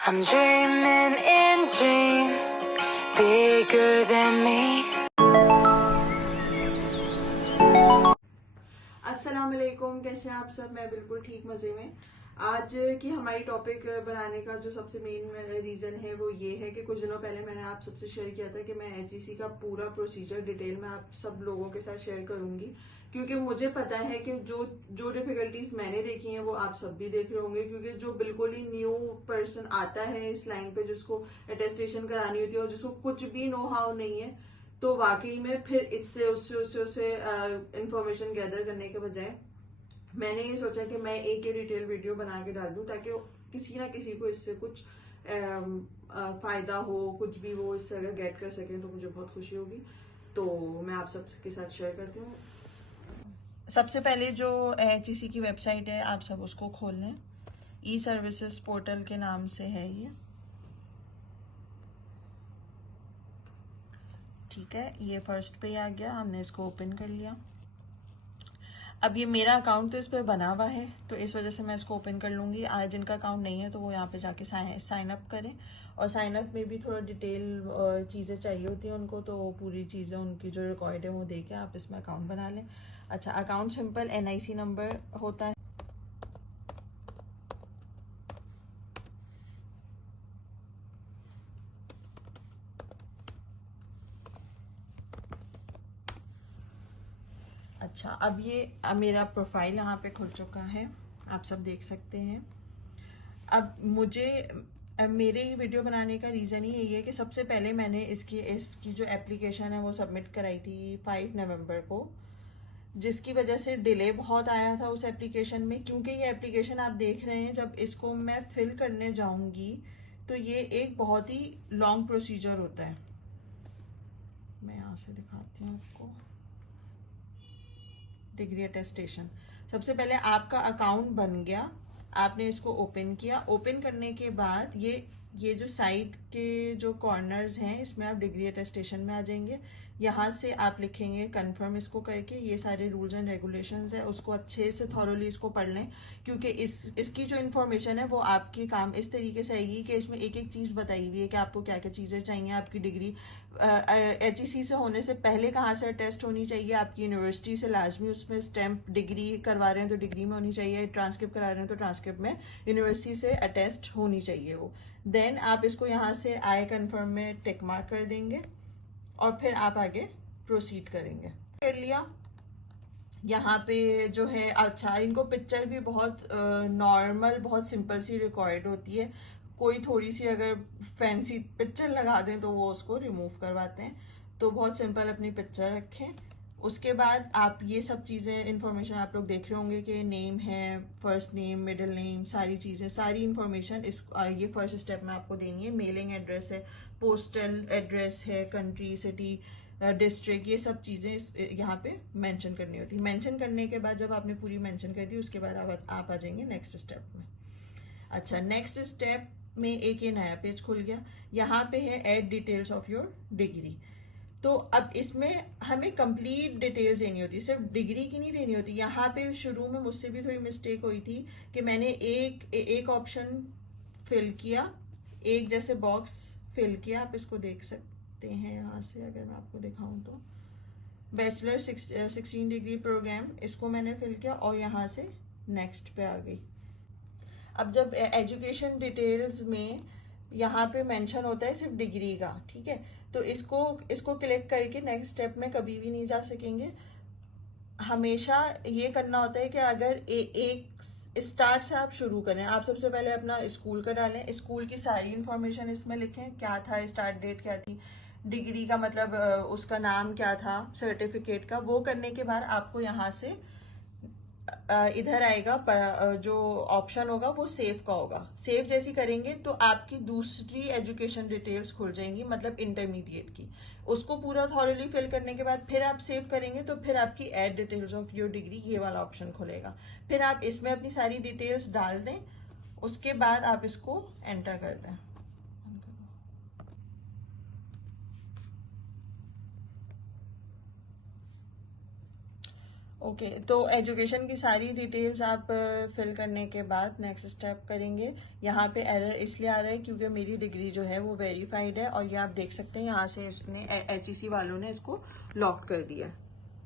I'm dreaming in dreams bigger than me. अस्सलाम वालेकुम, कैसे हैं आप सब। मैं बिल्कुल ठीक, मज़े में। आज की हमारी टॉपिक बनाने का जो सबसे मेन रीज़न है वो ये है कि कुछ दिनों पहले मैंने आप सबसे शेयर किया था कि मैं एचईसी का पूरा प्रोसीजर डिटेल में आप सब लोगों के साथ शेयर करूंगी, क्योंकि मुझे पता है कि जो जो डिफिकल्टीज मैंने देखी हैं वो आप सब भी देख रहे होंगे, क्योंकि जो बिल्कुल ही न्यू पर्सन आता है इस लाइन पे, जिसको अटेस्टेशन करानी होती है और जिसको कुछ भी नो हाउ नहीं है, तो वाकई में फिर इससे उससे इंफॉर्मेशन गैदर करने के बजाय मैंने ये सोचा कि मैं एक ही डिटेल वीडियो बना के डाल दूं, ताकि किसी ना किसी को इससे कुछ फायदा हो, कुछ भी वो इससे अगर गेट कर सकें तो मुझे बहुत खुशी होगी। तो मैं आप सबके साथ शेयर करती हूँ। सबसे पहले जो एचईसी की वेबसाइट है, आप सब उसको खोल लें। ई सर्विसेज पोर्टल के नाम से है ये, ठीक है। ये फर्स्ट पे आ गया, हमने इसको ओपन कर लिया। अब ये मेरा अकाउंट तो इस पर बना हुआ है, तो इस वजह से मैं इसको ओपन कर लूँगी। आज जिनका अकाउंट नहीं है तो वो यहाँ पे जाके साइन अप करें, और साइन अप में भी थोड़ा डिटेल चीज़ें चाहिए होती हैं उनको, तो पूरी चीज़ें उनकी जो रिकॉर्ड है वो दे के आप इसमें अकाउंट बना लें। अच्छा, अकाउंट सिंपल NIC नंबर होता है। अच्छा, अब मेरा प्रोफाइल यहाँ पे खुल चुका है, आप सब देख सकते हैं। अब मेरे वीडियो बनाने का रीज़न ही यही है कि सबसे पहले मैंने इसकी जो एप्लीकेशन है वो सबमिट कराई थी 5 नवंबर को, जिसकी वजह से डिले बहुत आया था उस एप्लीकेशन में। क्योंकि ये एप्लीकेशन आप देख रहे हैं, जब इसको मैं फिल करने जाऊंगी तो ये एक बहुत ही लॉन्ग प्रोसीजर होता है। मैं यहाँ से दिखाती हूँ आपको। डिग्री अटेस्टेशन, सबसे पहले आपका अकाउंट बन गया, आपने इसको ओपन किया। ओपन करने के बाद ये जो साइट के जो कॉर्नर्स हैं, इसमें आप डिग्री अटेस्टेशन में आ जाएंगे। यहाँ से आप लिखेंगे कंफर्म, इसको करके ये सारे रूल्स एंड रेगुलेशंस है उसको अच्छे से थॉरोली इसको पढ़ लें, क्योंकि इसकी जो इन्फॉर्मेशन है वो आपकी काम इस तरीके से आएगी कि इसमें एक एक चीज़ बताई हुई है कि आपको क्या क्या चीज़ें चाहिए। आपकी डिग्री HEC से होने से पहले कहाँ से अटेस्ट होनी चाहिए, आपकी यूनिवर्सिटी से लाजमी उसमें स्टैम्प, डिग्री करवा रहे हैं तो डिग्री में होनी चाहिए, ट्रांसक्रिप्ट करा रहे हैं तो ट्रांसक्रिप्ट में यूनिवर्सिटी से अटेस्ट होनी चाहिए वो। देन आप इसको यहाँ से आई कन्फर्म में टिक मार्क कर देंगे और फिर आप आगे प्रोसीड करेंगे। कर लिया। यहाँ पे जो है, अच्छा, इनको पिक्चर भी बहुत नॉर्मल, बहुत सिंपल सी रिक्वायर्ड होती है। कोई थोड़ी सी अगर फैंसी पिक्चर लगा दें तो वो उसको रिमूव करवाते हैं, तो बहुत सिंपल अपनी पिक्चर रखें। उसके बाद आप ये सब चीज़ें, इन्फॉर्मेशन आप लोग देख रहे होंगे कि नेम है, फर्स्ट नेम, मिडिल नेम, सारी चीज़ें, सारी इन्फॉर्मेशन ये फर्स्ट स्टेप में आपको देनी है। मेलिंग एड्रेस है, पोस्टल एड्रेस है, कंट्री, सिटी, डिस्ट्रिक्ट, ये सब चीज़ें यहाँ पे मेंशन करनी होती है। मेंशन करने के बाद जब आपने पूरी मेंशन कर दी, उसके बाद आप आ जाएंगे नेक्स्ट स्टेप में। अच्छा, नेक्स्ट स्टेप में एक ये नया पेज खुल गया। यहाँ पे है add details of your degree. तो अब इसमें हमें कंप्लीट डिटेल्स देनी होती है, सिर्फ डिग्री की नहीं देनी होती। यहाँ पे शुरू में मुझसे भी थोड़ी मिस्टेक हुई थी कि मैंने एक ऑप्शन फिल किया, एक जैसे बॉक्स फिल किया। आप इसको देख सकते हैं यहाँ से, अगर मैं आपको दिखाऊं तो बैचलर 16 डिग्री प्रोग्राम, इसको मैंने फिल किया और यहाँ से नेक्स्ट पे आ गई। अब जब एजुकेशन डिटेल्स में यहाँ पे मेंशन होता है सिर्फ डिग्री का, ठीक है, तो इसको क्लिक करके नेक्स्ट स्टेप में कभी भी नहीं जा सकेंगे। हमेशा ये करना होता है कि अगर एक स्टार्ट से आप शुरू करें, आप सबसे पहले अपना स्कूल का डालें, स्कूल की सारी इंफॉर्मेशन इसमें लिखें, क्या था, स्टार्ट डेट क्या थी, डिग्री का मतलब उसका नाम क्या था, सर्टिफिकेट का। वो करने के बाद आपको यहाँ से इधर आएगा, जो ऑप्शन होगा वो सेव का होगा। सेव जैसी करेंगे तो आपकी दूसरी एजुकेशन डिटेल्स खुल जाएंगी, मतलब इंटरमीडिएट की। उसको पूरा थॉरली फिल करने के बाद फिर आप सेव करेंगे तो फिर आपकी add details of your degree, ये वाला ऑप्शन खुलेगा। फिर आप इसमें अपनी सारी डिटेल्स डाल दें, उसके बाद आप इसको एंटर कर दें। ओके तो एजुकेशन की सारी डिटेल्स आप फिल करने के बाद नेक्स्ट स्टेप करेंगे। यहाँ पे एरर इसलिए आ रहा है क्योंकि मेरी डिग्री जो है वो वेरीफाइड है, और ये आप देख सकते हैं यहाँ से इसने HEC वालों ने इसको लॉक कर दिया।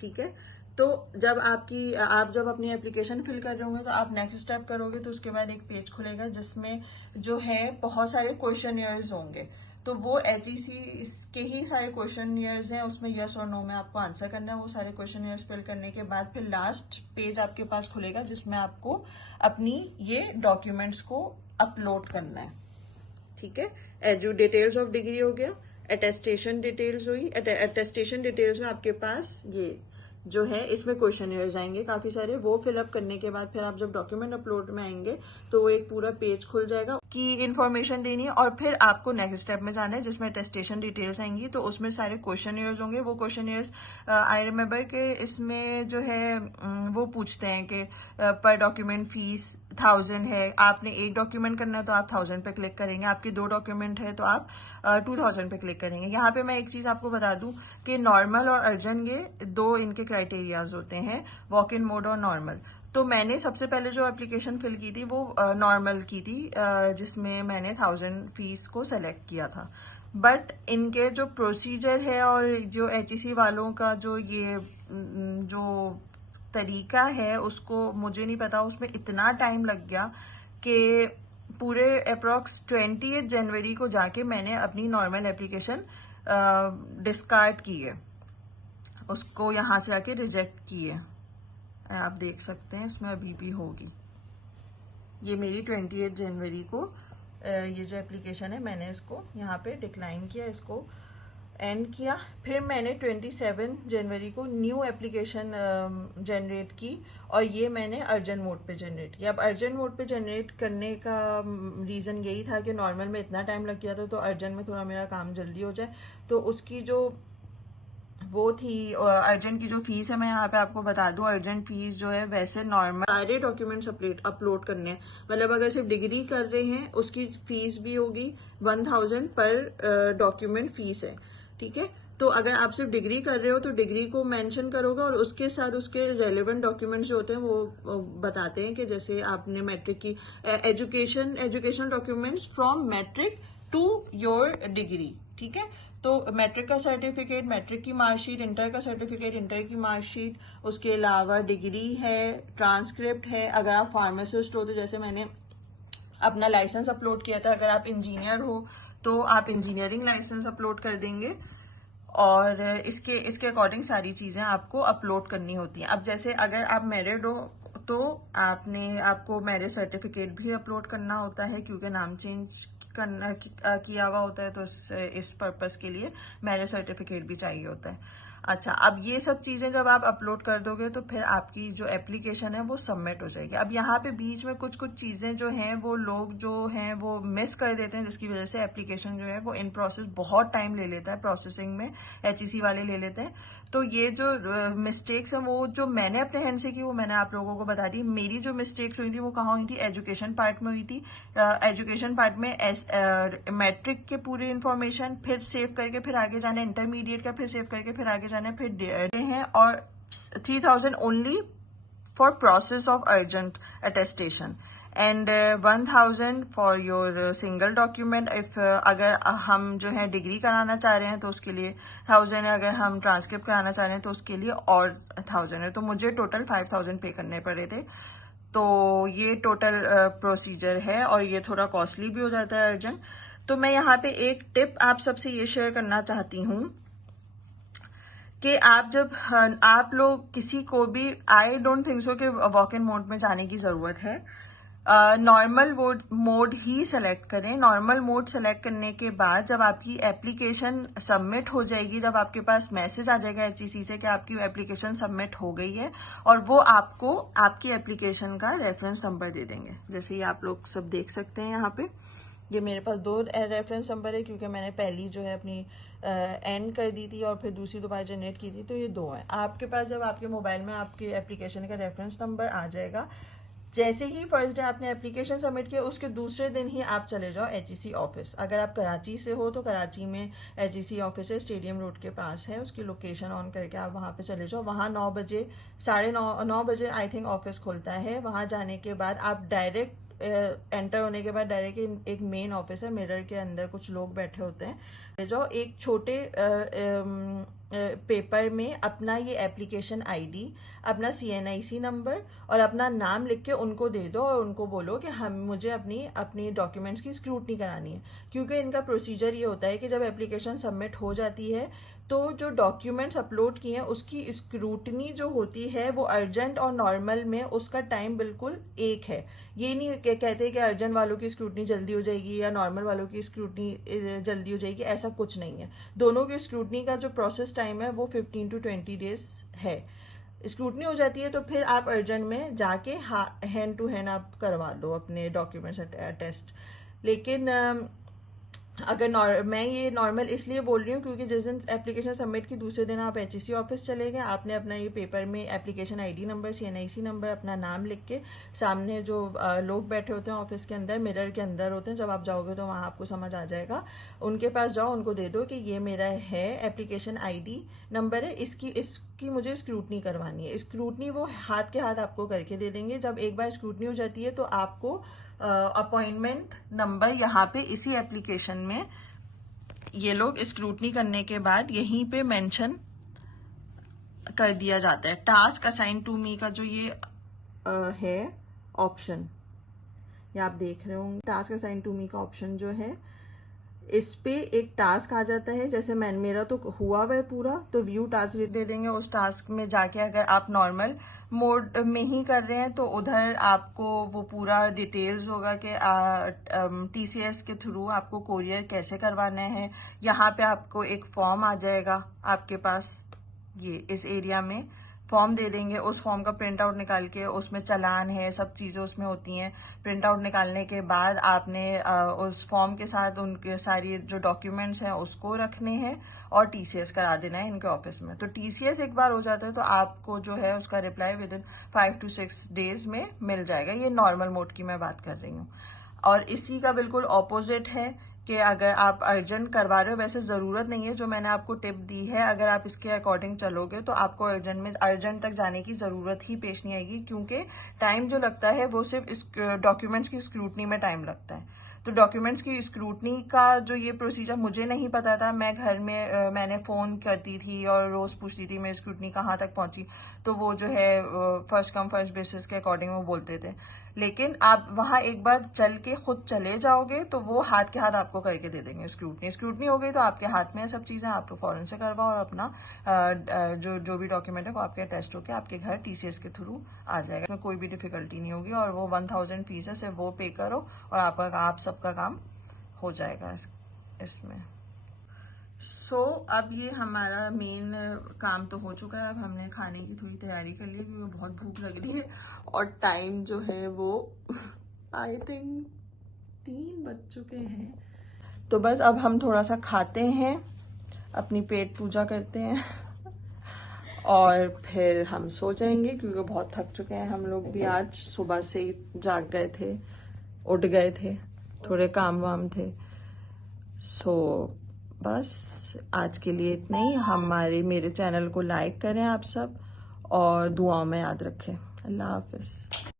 ठीक है, तो आप जब अपनी एप्लीकेशन फिल कर रहे होंगे तो आप नेक्स्ट स्टेप करोगे तो उसके बाद एक पेज खुलेगा जिसमें जो है बहुत सारे क्वेश्चनियर्स होंगे। तो वो HEC के ही सारे क्वेश्चनियर्स हैं, उसमें यस और नो में आपको आंसर करना है। वो सारे क्वेश्चनियर्स फिल करने के बाद फिर लास्ट पेज आपके पास खुलेगा जिसमें आपको अपनी ये डॉक्यूमेंट्स को अपलोड करना है। ठीक है, एजू डिटेल्स ऑफ डिग्री हो गया, अटेस्टेशन डिटेल्स हुई। अटेस्टेशन डिटेल्स में आपके पास ये जो है इसमें क्वेश्चनियर्स आएंगे काफी सारे, वो फिलअप करने के बाद फिर आप जब डॉक्यूमेंट अपलोड में आएंगे तो वो एक पूरा पेज खुल जाएगा की इन्फॉर्मेशन देनी है, और फिर आपको नेक्स्ट स्टेप में जाना है जिसमें अटेस्टेशन डिटेल्स आएंगी। तो उसमें सारे क्वेश्चनियर्स होंगे। वो क्वेश्चनियर्स आई रिमेम्बर के इसमें जो है वो पूछते हैं कि पर डॉक्यूमेंट फीस 1000 है। आपने एक डॉक्यूमेंट करना है तो आप 1000 पे क्लिक करेंगे, आपकी 2 डॉक्यूमेंट है तो आप 2000 पे क्लिक करेंगे। यहाँ पे मैं एक चीज आपको बता दूं कि नॉर्मल और अर्जेंट ये 2 इनके क्राइटेरियाज होते हैं, वॉक इन मोड और नॉर्मल। तो मैंने सबसे पहले जो एप्लीकेशन फिल की थी वो नॉर्मल की थी, जिसमें मैंने 1000 फीस को सेलेक्ट किया था। बट इनके जो प्रोसीजर है और जो HEC वालों का जो ये जो तरीका है उसको मुझे नहीं पता, उसमें इतना टाइम लग गया कि पूरे अप्रॉक्स 20 जनवरी को जाके मैंने अपनी नॉर्मल एप्लीकेशन डिस्कार्ड की है, उसको यहाँ से आके रिजेक्ट की है। आप देख सकते हैं इसमें अभी भी होगी। ये मेरी 28 जनवरी को ये जो एप्लीकेशन है मैंने इसको यहाँ पे डिक्लाइन किया, इसको एंड किया। फिर मैंने 27 जनवरी को न्यू एप्लीकेशन जनरेट की, और ये मैंने अर्जेंट मोड पे जनरेट किया। अब अर्जेंट मोड पे जनरेट करने का रीज़न यही था कि नॉर्मल में इतना टाइम लग गया था तो अर्जेंट में थोड़ा मेरा काम जल्दी हो जाए। तो उसकी जो वो थी अर्जेंट की जो फीस है मैं यहाँ पे आपको बता दूं, अर्जेंट फीस जो है वैसे नॉर्मल सारे डॉक्यूमेंट्स अपलोड करने हैं, मतलब अगर सिर्फ डिग्री कर रहे हैं उसकी फीस भी होगी 1000 पर डॉक्यूमेंट फीस है। ठीक है, तो अगर आप सिर्फ डिग्री कर रहे हो तो डिग्री को मेंशन करोगे और उसके साथ उसके रेलेवेंट डॉक्यूमेंट्स जो होते हैं वो बताते हैं कि जैसे आपने मैट्रिक की educational documents from matric to your degree. ठीक है, तो मैट्रिक का सर्टिफिकेट, मैट्रिक की मार्कशीट, इंटर का सर्टिफिकेट, इंटर की मार्कशीट, उसके अलावा डिग्री है, ट्रांसक्रिप्ट है। अगर आप फार्मासिस्ट हो तो जैसे मैंने अपना लाइसेंस अपलोड किया था, अगर आप इंजीनियर हो तो आप इंजीनियरिंग लाइसेंस अपलोड कर देंगे, और इसके अकॉर्डिंग सारी चीजें आपको अपलोड करनी होती हैं। अब जैसे अगर आप मैरिड हो तो आपको मैरिज सर्टिफिकेट भी अपलोड करना होता है, क्योंकि नाम चेंज किया हुआ होता है तो इस पर्पस के लिए मैरिज सर्टिफिकेट भी चाहिए होता है। अच्छा, अब ये सब चीजें जब आप अपलोड कर दोगे तो फिर आपकी जो एप्लीकेशन है वो सबमिट हो जाएगी। अब यहाँ पे बीच में कुछ चीजें जो हैं वो लोग जो हैं वो मिस कर देते हैं, जिसकी वजह से एप्लीकेशन जो है वो इन प्रोसेस बहुत टाइम ले लेता है, प्रोसेसिंग में HEC वाले ले लेते हैं। तो ये जो मिस्टेक्स हैं वो जो मैंने अपने हैंड से की वो मैंने आप लोगों को बता दी। मेरी जो मिस्टेक्स हुई थी वो कहाँ हुई थी, एजुकेशन पार्ट में हुई थी। एजुकेशन पार्ट में मैट्रिक के पूरी इन्फॉर्मेशन फिर सेव करके फिर आगे जाना, इंटरमीडिएट का फिर सेव करके फिर आगे जाना, फिर हैं, और 3000 only for process of urgent attestation and 1000 for your single document. If अगर हम जो है डिग्री कराना चाह रहे हैं तो उसके लिए 1000 है, अगर हम ट्रांसक्रिप्ट कराना चाह रहे हैं तो उसके लिए और 1000 है। तो मुझे टोटल 5000 पे करने पड़े थे। तो ये टोटल प्रोसीजर है, और ये थोड़ा कॉस्टली भी हो जाता है अर्जेंट। तो मैं यहाँ पे एक टिप आप सबसे ये शेयर करना चाहती हूँ कि आप लोग किसी को भी, आई डोंट थिंक सो कि वॉक इन मोड में जाने की जरूरत है। नॉर्मल मोड ही सेलेक्ट करें। नॉर्मल मोड सेलेक्ट करने के बाद जब आपकी एप्लीकेशन सबमिट हो जाएगी, जब आपके पास मैसेज आ जाएगा HEC से कि आपकी एप्लीकेशन सबमिट हो गई है, और वो आपको आपकी एप्लीकेशन का रेफरेंस नंबर दे देंगे। जैसे ये आप लोग सब देख सकते हैं यहाँ पे, ये मेरे पास 2 रेफरेंस नंबर है क्योंकि मैंने पहली जो है अपनी एंड कर दी थी और फिर दूसरी दोबारा जनरेट की थी, तो ये 2 हैं। आपके पास जब आपके मोबाइल में आपके एप्लीकेशन का रेफरेंस नंबर आ जाएगा, जैसे ही फर्स्ट डे आपने एप्लीकेशन सबमिट किया उसके दूसरे दिन ही आप चले जाओ HEC ऑफिस। अगर आप कराची से हो तो कराची में HEC ऑफिस है, स्टेडियम रोड के पास है, उसकी लोकेशन ऑन करके आप वहाँ पे चले जाओ। वहाँ 9 बजे 9:30 बजे आई थिंक ऑफिस खुलता है। वहाँ जाने के बाद आप डायरेक्ट एंटर होने के बाद डायरेक्ट एक मेन ऑफिस है, मिरर के अंदर कुछ लोग बैठे होते हैं। जो एक छोटे पेपर में अपना ये एप्लीकेशन आईडी, अपना CNIC नंबर और अपना नाम लिख के उनको दे दो और उनको बोलो कि मुझे अपनी डॉक्यूमेंट्स की स्क्रूटनी करानी है। क्योंकि इनका प्रोसीजर ये होता है कि जब एप्लीकेशन सबमिट हो जाती है तो जो डॉक्यूमेंट्स अपलोड किए हैं उसकी स्क्रूटनी जो होती है वो अर्जेंट और नॉर्मल में उसका टाइम बिल्कुल एक है। ये नहीं कहते कि अर्जेंट वालों की स्क्रूटनी जल्दी हो जाएगी या नॉर्मल वालों की स्क्रूटनी जल्दी हो जाएगी, ऐसा कुछ नहीं है। दोनों की स्क्रूटनी का जो प्रोसेस टाइम है वो 15 to 20 डेज है। स्क्रूटनी हो जाती है तो फिर आप अर्जेंट में जाके हैंड टू हैंड आप करवा लो अपने डॉक्यूमेंट्स टेस्ट। लेकिन अगर मैं ये नॉर्मल इसलिए बोल रही हूँ क्योंकि जिस दिन एप्लीकेशन सबमिट की दूसरे दिन आप HEC ऑफिस चले गए, आपने अपना ये पेपर में application ID number, CNIC number, अपना नाम लिख के सामने जो लोग बैठे होते हैं ऑफिस के अंदर, मिरर के अंदर होते हैं, जब आप जाओगे तो वहाँ आपको समझ आ जाएगा। उनके पास जाओ, उनको दे दो कि ये मेरा है एप्लीकेशन ID नंबर है, इसकी मुझे स्क्रूटनी करवानी है। स्क्रूटनी वो हाथ के हाथ आपको करके दे देंगे। जब एक बार स्क्रूटनी हो जाती है तो आपको अपॉइंटमेंट नंबर यहाँ पे इसी एप्लीकेशन में ये लोग स्क्रूटनी करने के बाद यहीं पे मेंशन कर दिया जाता है। टास्क असाइन टू मी का जो ये है ऑप्शन, ये आप देख रहे होंगे, टास्क असाइन टू मी का ऑप्शन जो है, इस पे एक टास्क आ जाता है। जैसे मेरा तो हुआ हुआ है पूरा, तो व्यू टास्क दे देंगे। उस टास्क में जाके अगर आप नॉर्मल मोड में ही कर रहे हैं तो उधर आपको वो पूरा डिटेल्स होगा कि TCS के थ्रू आपको कोरियर कैसे करवाना है। यहाँ पे आपको एक फॉर्म आ जाएगा आपके पास, ये इस एरिया में फॉर्म दे देंगे। उस फॉर्म का प्रिंट आउट निकाल के, उसमें चालान है, सब चीज़ें उसमें होती हैं। प्रिंट आउट निकालने के बाद आपने उस फॉर्म के साथ उनके सारी जो डॉक्यूमेंट्स हैं उसको रखने हैं और TCS करा देना है इनके ऑफिस में। तो TCS एक बार हो जाता है तो आपको जो है उसका रिप्लाई विदिन 5 to 6 डेज में मिल जाएगा। ये नॉर्मल मोड की मैं बात कर रही हूँ। और इसी का बिल्कुल ऑपोजिट है कि अगर आप अर्जेंट करवा रहे हो, वैसे ज़रूरत नहीं है, जो मैंने आपको टिप दी है अगर आप इसके अकॉर्डिंग चलोगे तो आपको अर्जेंट तक जाने की ज़रूरत ही पेश नहीं आएगी। क्योंकि टाइम जो लगता है वो सिर्फ इस डॉक्यूमेंट्स की स्क्रूटनी में टाइम लगता है। तो डॉक्यूमेंट्स की स्क्रूटनी का जो ये प्रोसीजर मुझे नहीं पता था, मैं घर में मैंने फ़ोन करती थी और रोज़ पूछती थी मेरी स्क्रूटनी कहाँ तक पहुँची, तो वो जो है फर्स्ट कम फर्स्ट बेसिस के अकॉर्डिंग वो बोलते थे। लेकिन आप वहाँ एक बार चल के खुद चले जाओगे तो वो हाथ के हाथ आपको करके दे देंगे स्क्रूटनी हो गई तो आपके हाथ में है सब चीज़ें, आप तो फ़ौरन से करवाओ और अपना जो भी डॉक्यूमेंट है वो आपके टेस्ट होके आपके घर TCS के थ्रू आ जाएगा। इसमें कोई भी डिफिकल्टी नहीं होगी और वो 1000 फीस है, सिर्फ वो पे करो और आप सबका काम हो जाएगा इसमें। अब ये हमारा मेन काम तो हो चुका है। अब हमने खाने की थोड़ी तैयारी कर ली है क्योंकि बहुत भूख लग रही है और टाइम जो है वो आई थिंक 3 बज चुके हैं। तो बस अब हम थोड़ा सा खाते हैं, अपनी पेट पूजा करते हैं और फिर हम सो जाएंगे क्योंकि बहुत थक चुके हैं हम लोग भी। आज सुबह से ही जाग गए थे, उठ गए थे, थोड़े काम वाम थे। बस आज के लिए इतना ही। मेरे चैनल को लाइक करें आप सब और दुआओं में याद रखें। अल्लाह हाफिज़।